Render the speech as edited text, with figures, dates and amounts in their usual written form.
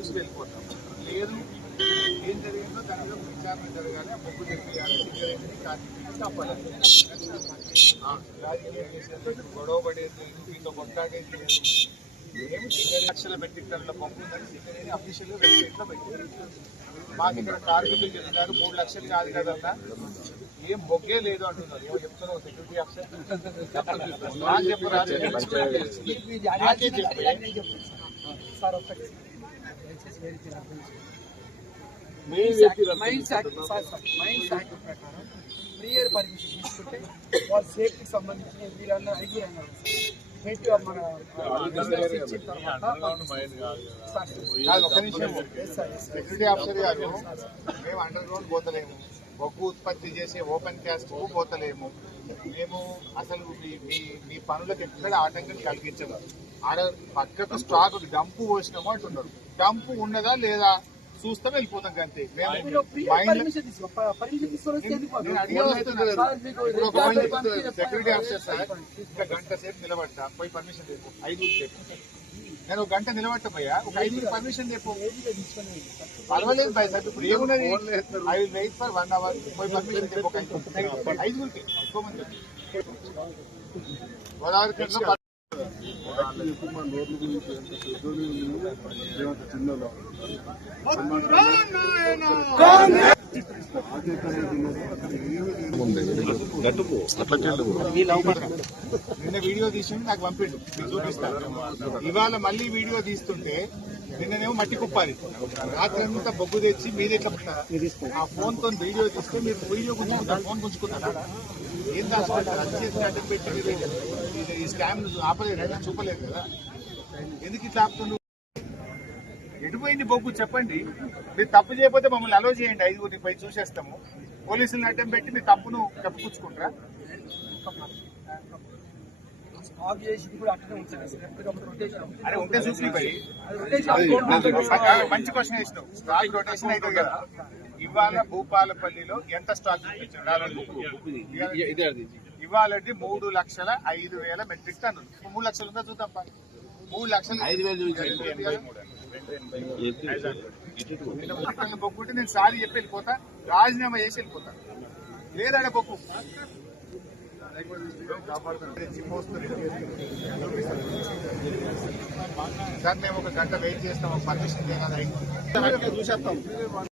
చూసి వెళ్ళిపోతాం. లేదు ఏం జరిగిందో దాని మీద విచారణ జరగాలి, ఆ బొగ్గు తెప్పియాలి, సింగరేణిని కార్మికులు కాపాడాలి. రాజకీయ విషయంలో గొడవ పడేది, దీంతో కొట్లాడేది లేదు. మేము 2 లక్షల మెట్రిక్ టన్నుల బొగ్గు ఉందని సింగరేణి అఫీషియల్గా వెబ్సైట్లో పెట్టారు. మాకు ఇక్కడ కార్మికులు చెప్తున్నారు 3 లక్షలు కాదు కదన్నా, ఏం బొగ్గే లేదు అంటున్నారు. ఏమో చెప్తున్నారు సెక్యూరిటీ ఆఫీసర్ నాకు చెప్పరా, క్లియర్ పర్మిషన్ తీసుకుంటే వాళ్ళ సేఫ్టీకి సంబంధించిన వీళ్ళన్న ఐడియా అన్నారు. ఒక నిమిషం సెక్యూరిటీ ఆఫీసర్ గారు, మేము అండర్ గ్రౌండ్ పోతలేము, బొగ్గు ఉత్పత్తి చేసే ఓపెన్ క్యాస్ట్ పోతలేము. మేము అసలు మీ పనులకు ఎక్కడ ఆటంకం కలిగించము. ఆడ పక్కకు స్టాక్ డంపు పోసినాము అంటున్నారు. డంపు ఉన్నదా లేదా చూస్తే వెళ్ళిపోతాం అంతే. సెక్యూరిటీ ఆఫీసర్ సార్ ఇంకా గంట సేపు నిలబడతా, పోయి పర్మిషన్ చెప్పు. 5 చెప్పు, నేను 1 గంట నిలబడతా, ఒక 5 పర్మిషన్ చెప్పు. పర్వాలేదు బాయ్ సార్, ఇప్పుడు ఏమున్నది, I will wait for 1 hour, పోయి పర్మిషన్ చెప్పు. 5 ఎక్కువ మంది గోదావరి కింద నిన్న వీడియో తీసి నాకు పంపిండు, మీకు చూపిస్తాను. ఇవాళ మళ్ళీ వీడియో తీస్తుంటే నిన్ననేమో మట్టి కుప్పాలి, రాత్రి అంతా బొగ్గు తెచ్చి మీద ఇట్లా ఆ ఫోన్ తో వీడియో తీస్తే మీరు వీడియో గుంజుకుంటారు, ఫోన్ గుంజుకుంటారా? ఏం దాచుకుంటారు? అత్యంత అడ్డం పెట్టి ఈ స్కామ్ ఆపలేదు, చూపలేదు కదా. ఎందుకు ఇట్లా ఆపుతుంది? ఎటుపోయింది బొగ్గు చెప్పండి. మీరు తప్పు చేయకపోతే మమ్మల్ని అలో చేయండి, 5 పై చూసేస్తాము. పోలీసులను అడ్డం పెట్టి మీ తప్పును కప్పుకుంటారా? అరే ఉంటే చూసి మంచి క్వశ్చన్ వేసినావు. స్టాక్ రొటేషన్ అవుతుంది కదా. ఇవాళ భూపాలపల్లిలో ఎంత స్టాక్ చూపించారు? ఇవాళ 3,05,000 మెట్రిక్ టన్నులు. 3 లక్షలు ఉందా చూద్దాం. 3 లక్షలు 5,000 బొగ్గుంటే నేను సారీ చెప్పి వెళ్ళిపోతా, రాజీనామా చేసి వెళ్ళిపోతా. లేదాడ బొగ్గు సార్, మేము 1 గంట వెయిట్ చేస్తాం, పర్మిషన్ చేయాలి, చూసేస్తాం.